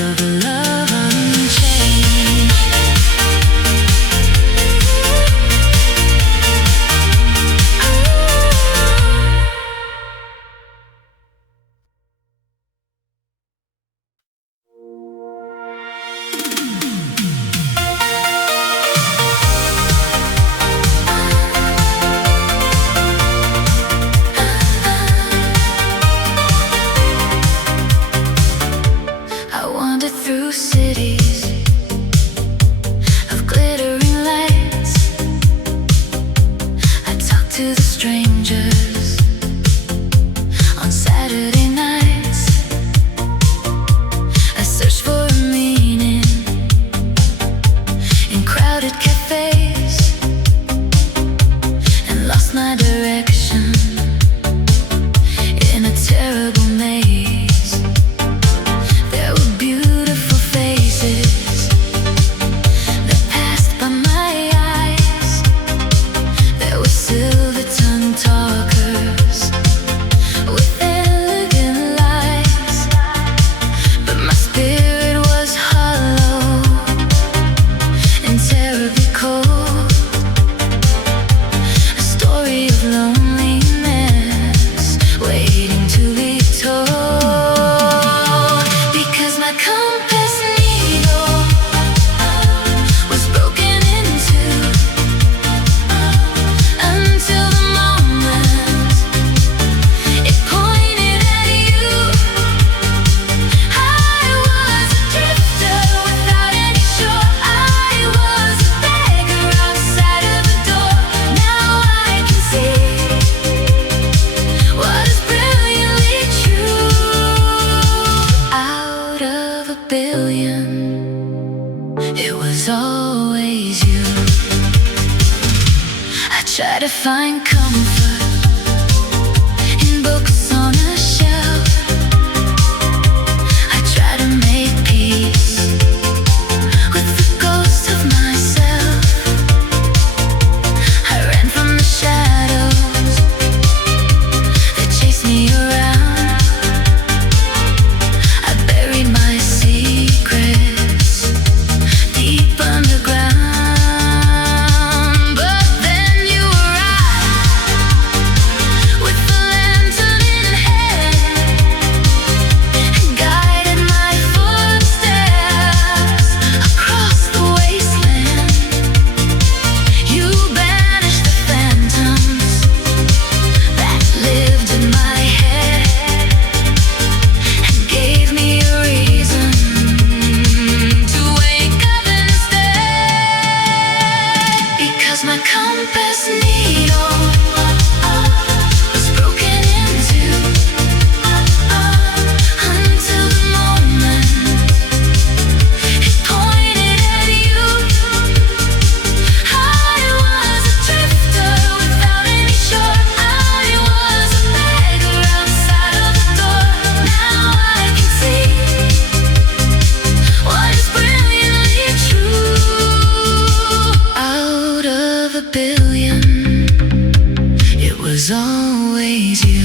of a love unchanged. I wandered through cities of glittering lights. I talked to the strangers on Saturday nights. I searched for a meaning in crowded cafes and lost my direction in a terrible maze. There were beautiful faces that passed by my eyes. There were silver-tongued talkers with elegant lies, but my spirit was hollow and terribly cold. A story of loneliness waiting to be told. Because my compass needle was broken in two until the moment it pointed at you. I was a drifter without any shore. I was a beggar outside of a door. Now I can see what is brilliantly true. Out of a billion, it was always you. I try to find comfort in books on a shelf. I try to make peace with the ghost of myself. I ran from the shadows that chased me around. I buried my secrets deep underground. But then you arrived with the lantern in hand and guided my footsteps across the wasteland. You banished the phantoms that lived in my head and gave me a reason to wake up instead. Because my compass needle was broken in two until the moment it pointed at you. I was a drifter without any shore. I was a beggar outside of the door. Now I can see what is brilliantly true. Out of a billion, it was always you.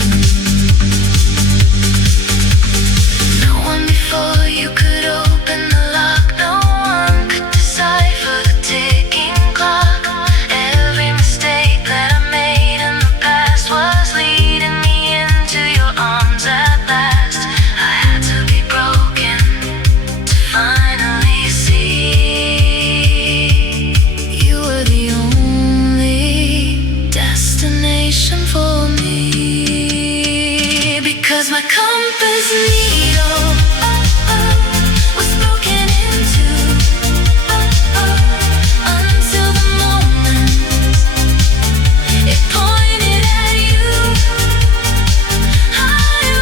No one before you could open the lock. No one could decipher the ticking clock. Every mistake that I made in the past was leading me into your arms at last. I had to be broken to finally see you were the only destination for me. Because my compass needle was broken in two until the moment it pointed at you. I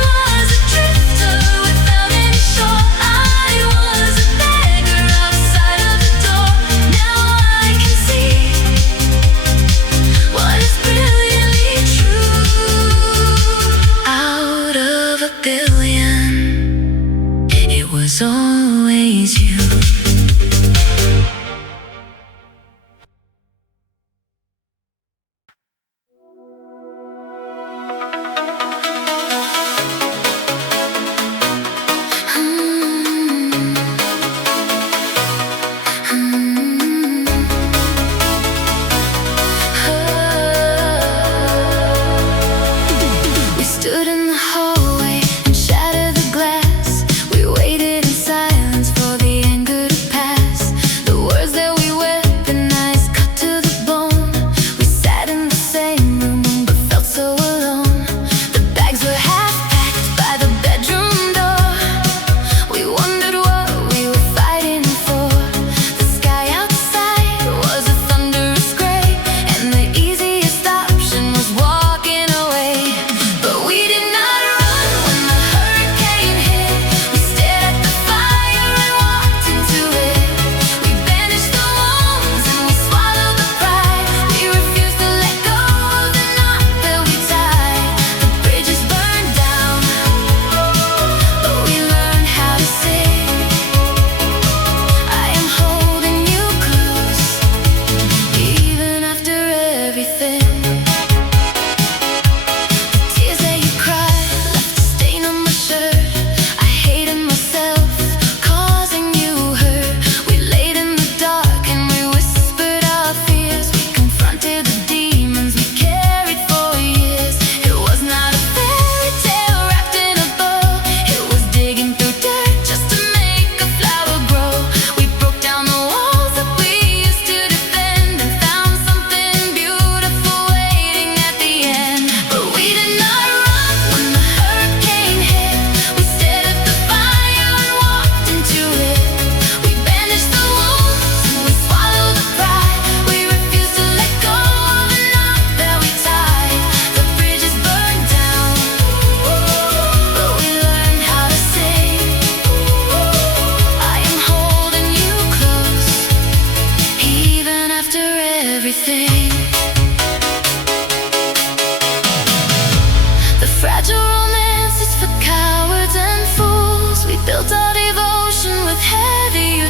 was a drifter without any shore. I was a beggar outside of the door. Now I can see what is brilliantly true. Out of a billion, it was always you.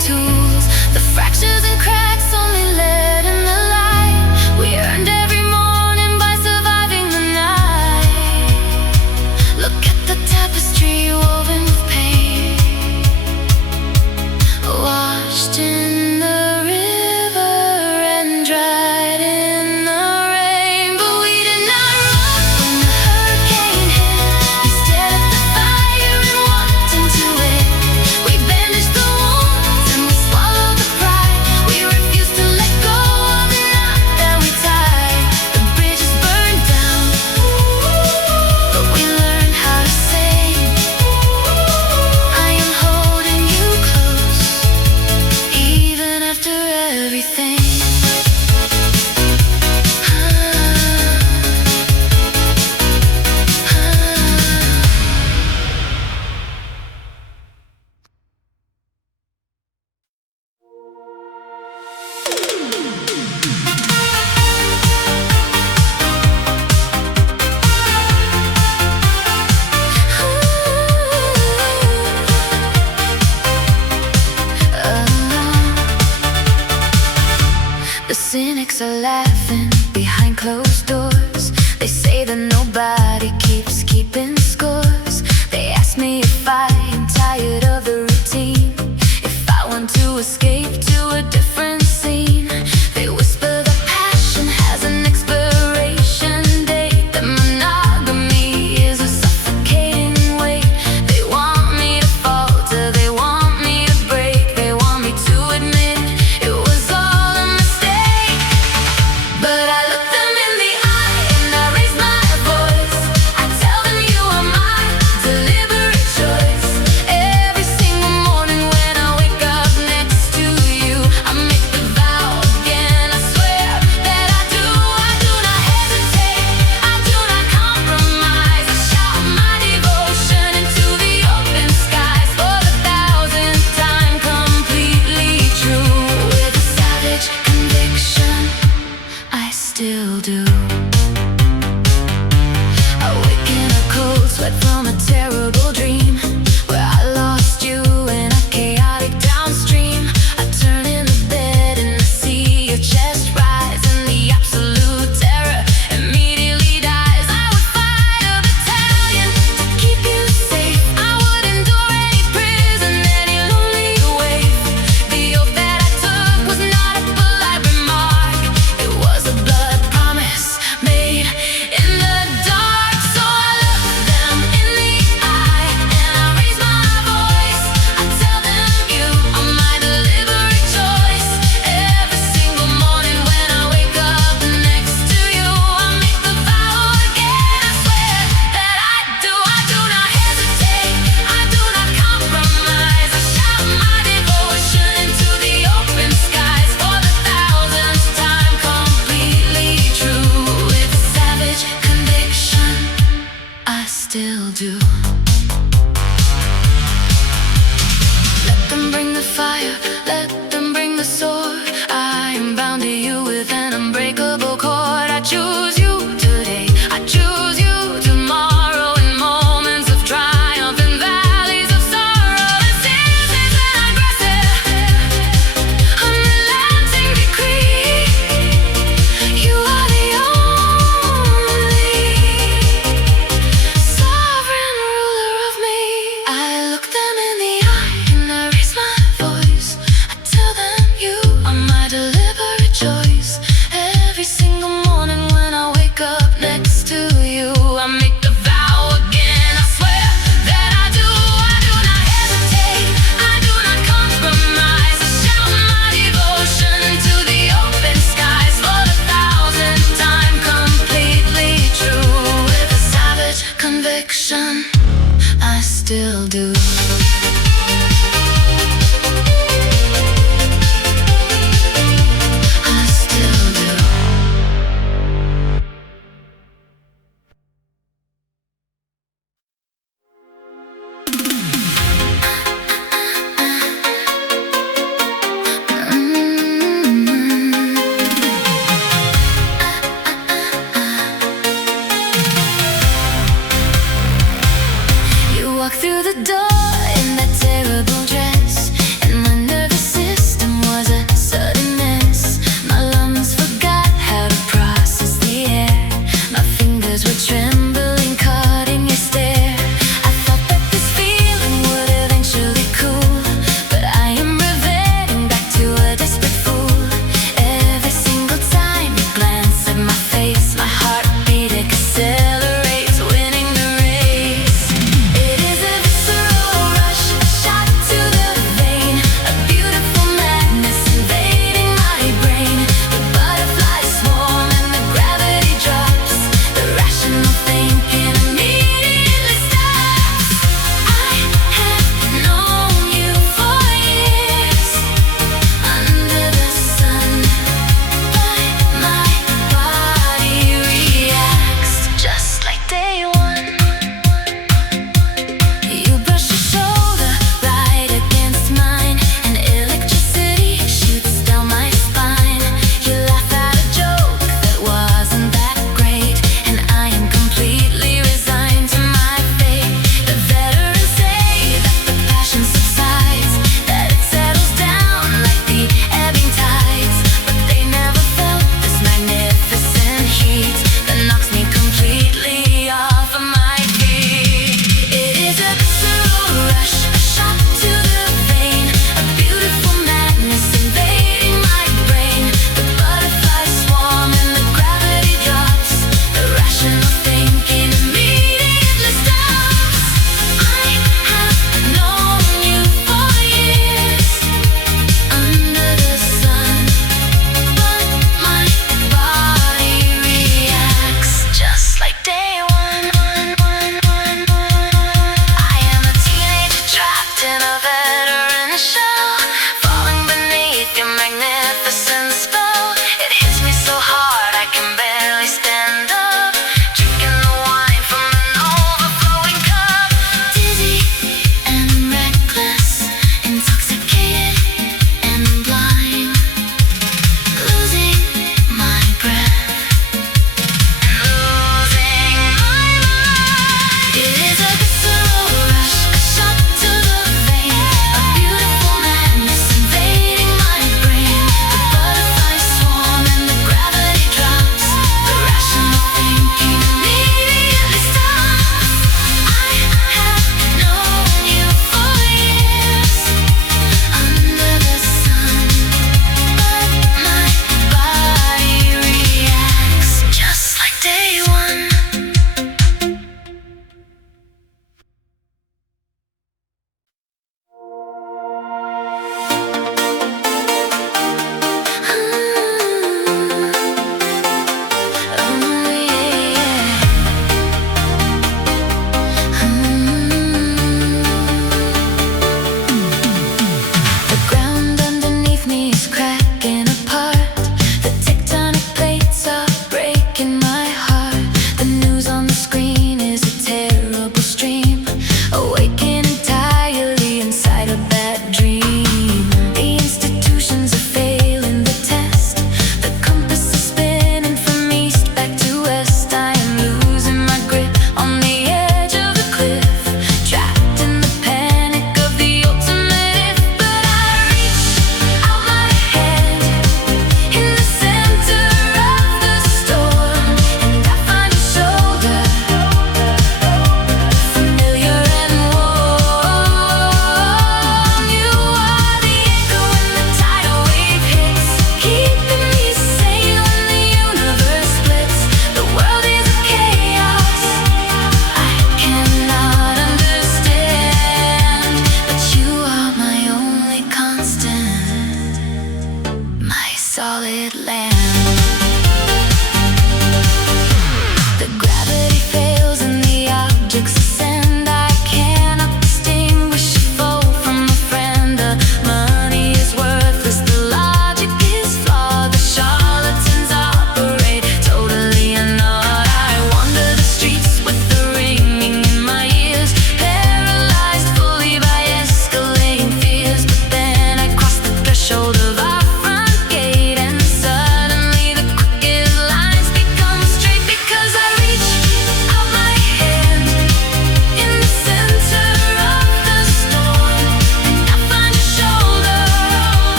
tools. The fractures and cracks only led in the light. We earned every morning by surviving the night. Look at the tapestry woven with pain, washed in the river and dried in the rain. But we did not run when the hurricane hit. We stared at the fire and walked into it. We bandaged the wounds and we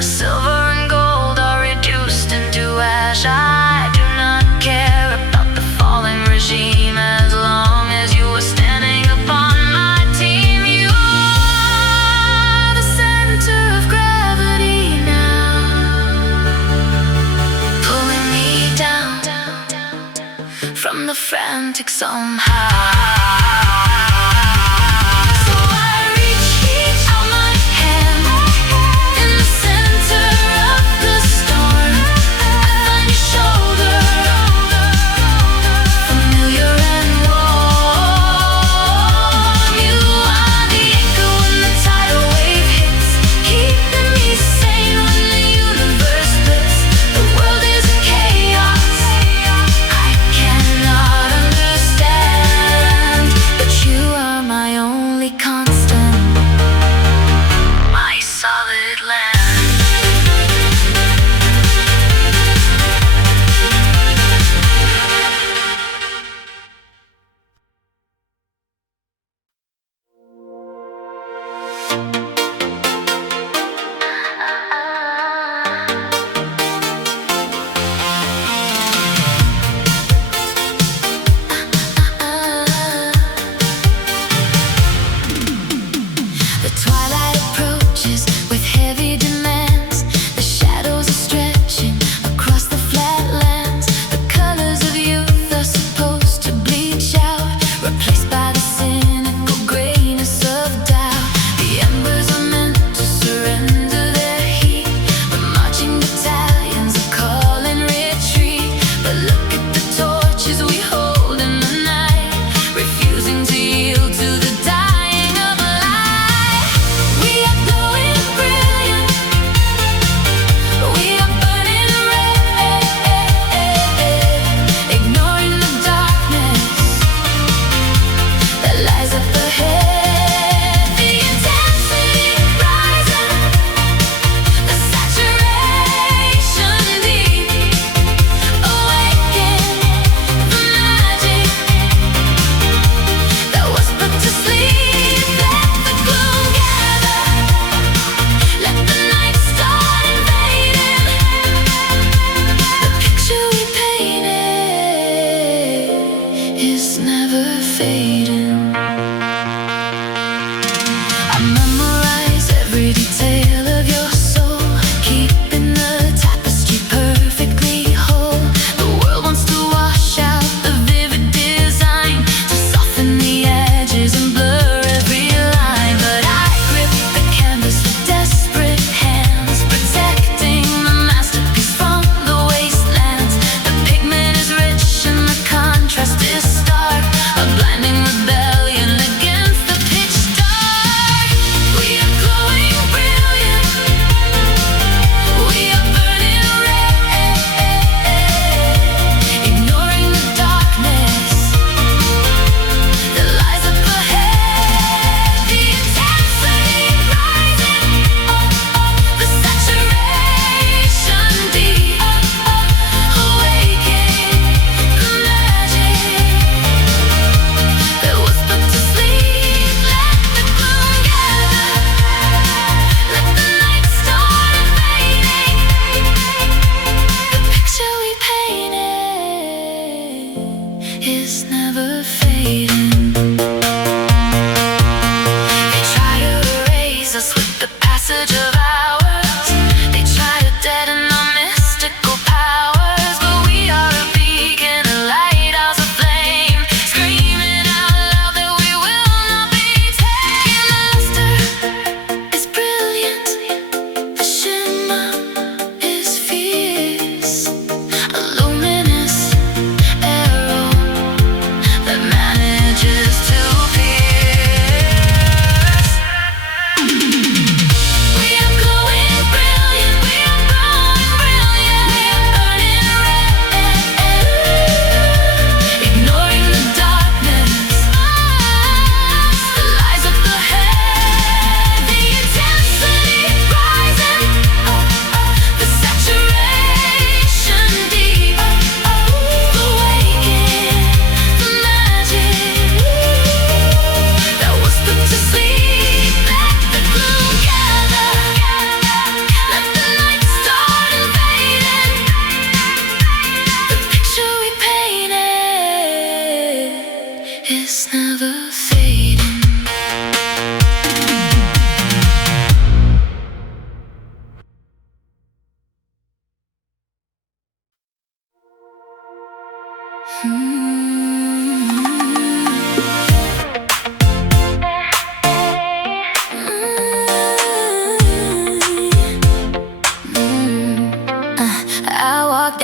The silver and gold are reduced into ash. I do not care about the falling regime as long as you are standing upon my team. You are the center of gravity now, pulling me down from the frantic somehow.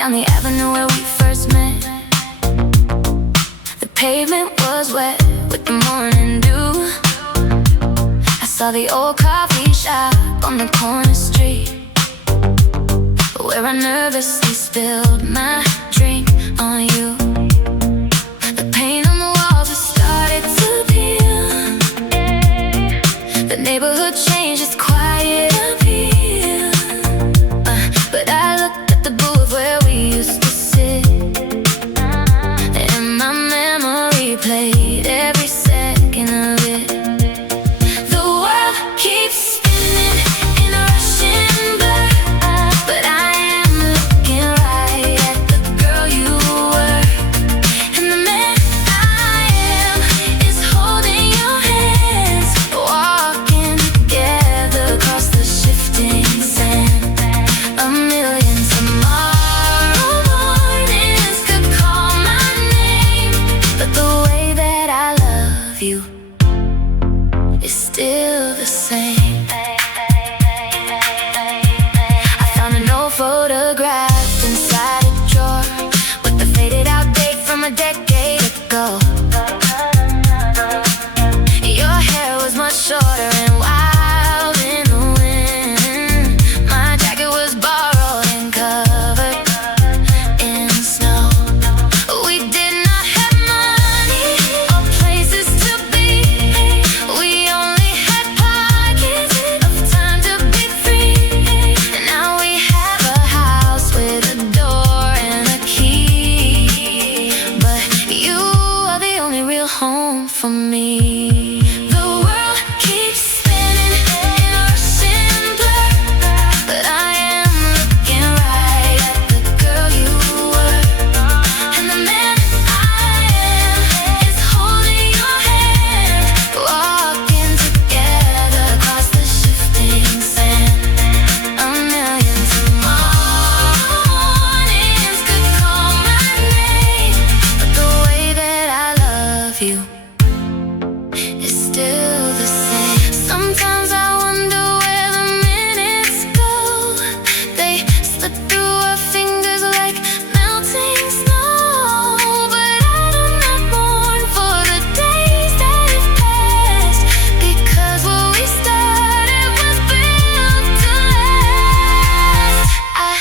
down the avenue where we first met. The pavement was wet with the morning dew. I saw the old coffee shop on the corner street, where I nervously spilled my drink on you. The paint on the walls has started to peel. The neighborhood changed its quiet appeal. But I looked at the booth where we used to sit, and my memory played every second of it. The world keeps spinning in a rushing blur, but I am looking right at the girl you were. And the man I am is holding your hands, walking together across the shifting sand. A million tomorrow mornings could call my name, but the way that I love you is still the same. I found an old photograph inside a drawer with the faded out date from a decade ago. Your hair was much shorter and wild in the wind. My jacket was borrowed and covered in snow. We did not have money or places to be. We only had pockets of time to be free. And now we have a house with a door and a key, but you are the only real home for me. The world keeps spinning in a rushing blur, but I am looking right at the girl you were. And the man I am is holding your hand, walking together across the shifting sand. A million tomorrow mornings could call my name, but the way that I love you is still the same. Sometimes I wonder where the minutes go. They slip through our fingers like melting snow. But I do not mourn for the days that have passed, because what we started was built to last. I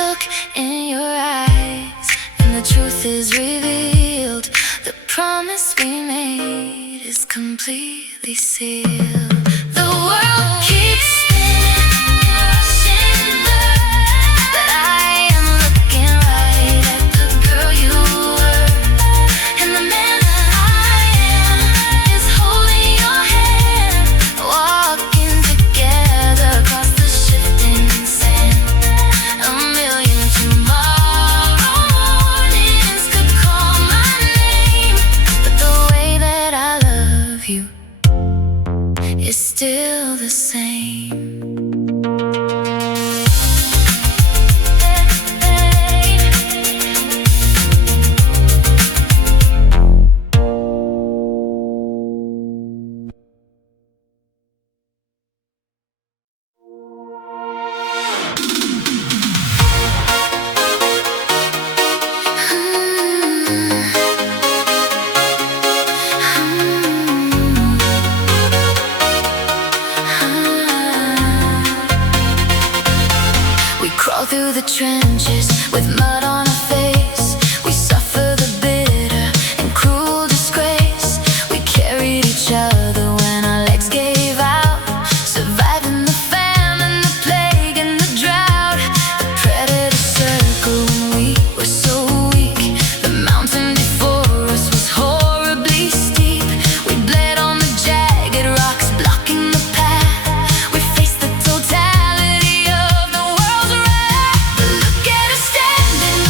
look in your eyes and the truth is revealed. The promise we made is completely sealed. The world keeps spinning in a rushing blur, but I am looking right at the girl you were. And the man I am is holding your hand, walking together across the shifting sand. A million tomorrow mornings could call my name, but the way that I love you is still the same. We crawl through the trenches with mud on our face. We suffer the bitter and cruel disgrace. We carried each other when our legs gave out, surviving the famine, the plague and the drought. The predator circled when we were so weak. The mountain before us was horribly steep. We bled on the jagged rocks blocking the path. We faced the totality of the world's wrath. But look at us standing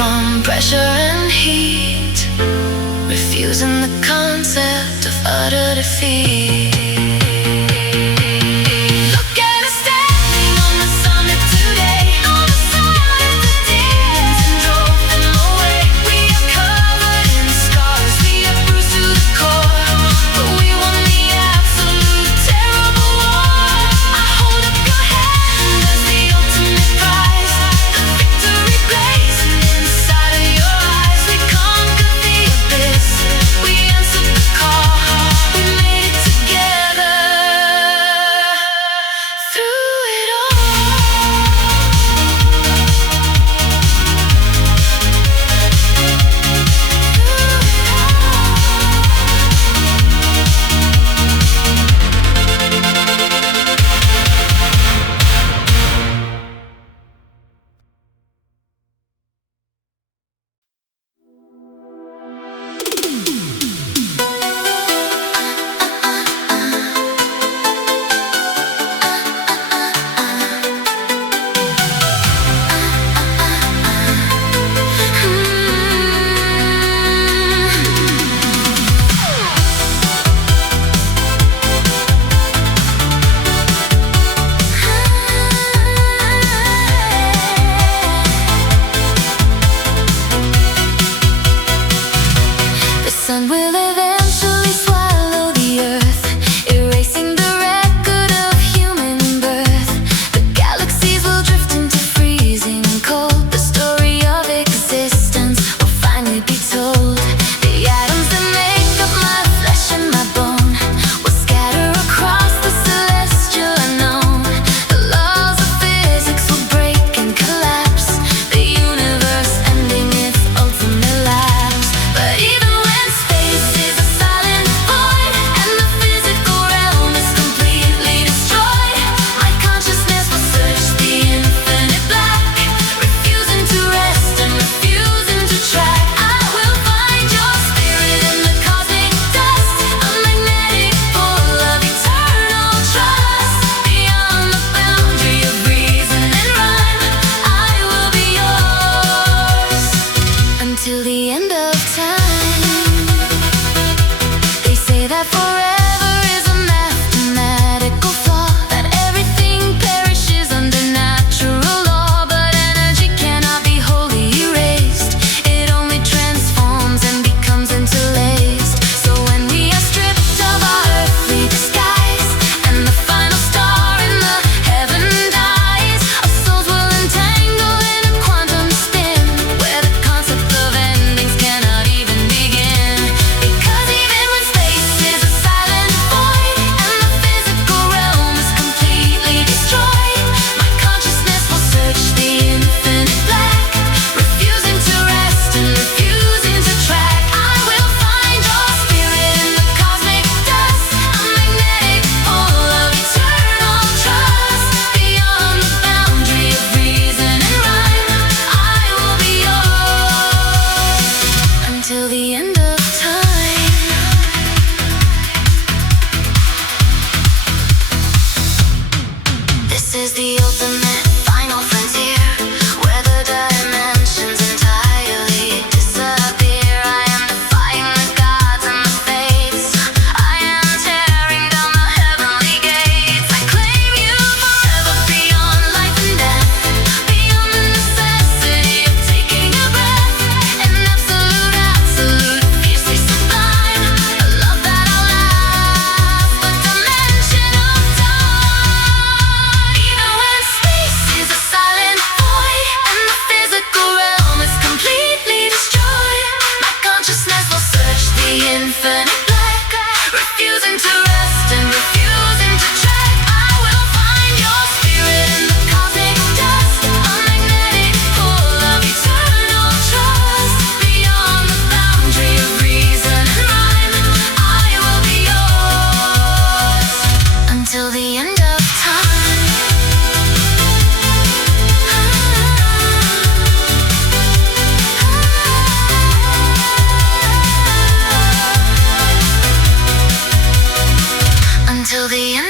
from pressure and heat, refusing the concept of utter defeat. Look at us standing on the summit today, on the side of the demons and drove them away. We are covered in scars, we are bruised to the core, but we won the absolute terrible war. I hold up your hand as the ultimate prize, the victory blazing inside of your eyes. We conquered the abyss, we answered the call, we made it together through it all. The sun will eventually swallow the earth, erasing the record of human birth. The galaxies will drift into freezing cold. The story of existence will finally be told. The atoms that make up my flesh and my bone will scatter across the celestial unknown. The laws of physics will break and collapse, the universe ending its ultimate lapse. But even when space is a silent void and the physical realm is completely destroyed, my consciousness will search the infinite black, refusing to rest and refusing to track. I will find your spirit in the cosmic dust, a magnetic pull of eternal trust. Beyond the boundary of reason and rhyme, I will be yours until the end of time. They say that forever is a mathematical flaw, that everything perishes under natural law. But energy cannot be wholly erased, it only transforms and becomes interlaced. So when we are stripped of our earthly disguise and the final star in the heaven dies, our souls will entangle in a quantum spin, where the concept of endings cannot even begin. Because even when space is a silent void and the physical realm is completely destroyed, my consciousness will search the infinite black, refusing to rest and refusing to track. I will find your spirit in the cosmic dust, a magnetic pull of eternal trust. Beyond the boundary of reason and rhyme, I will be yours until the end of time. This is the ultimate final frontier, where the dimensions entirely disappear. I am defying the gods and the fates, I am tearing down the heavenly gates. I claim you forever beyond life and death, beyond the necessity of taking a breath. An absolute, fiercely sublime, a love that outlast the dimension of time. Even when space is a silent void and the physical realm is completely destroyed, my consciousness will search the infinite black, refusing to rest and refusing to track. I will find your spirit in the cosmic dust, a magnetic pull of eternal trust. Beyond the boundary of reason and rhyme, I will be yours until the end of time. Until the end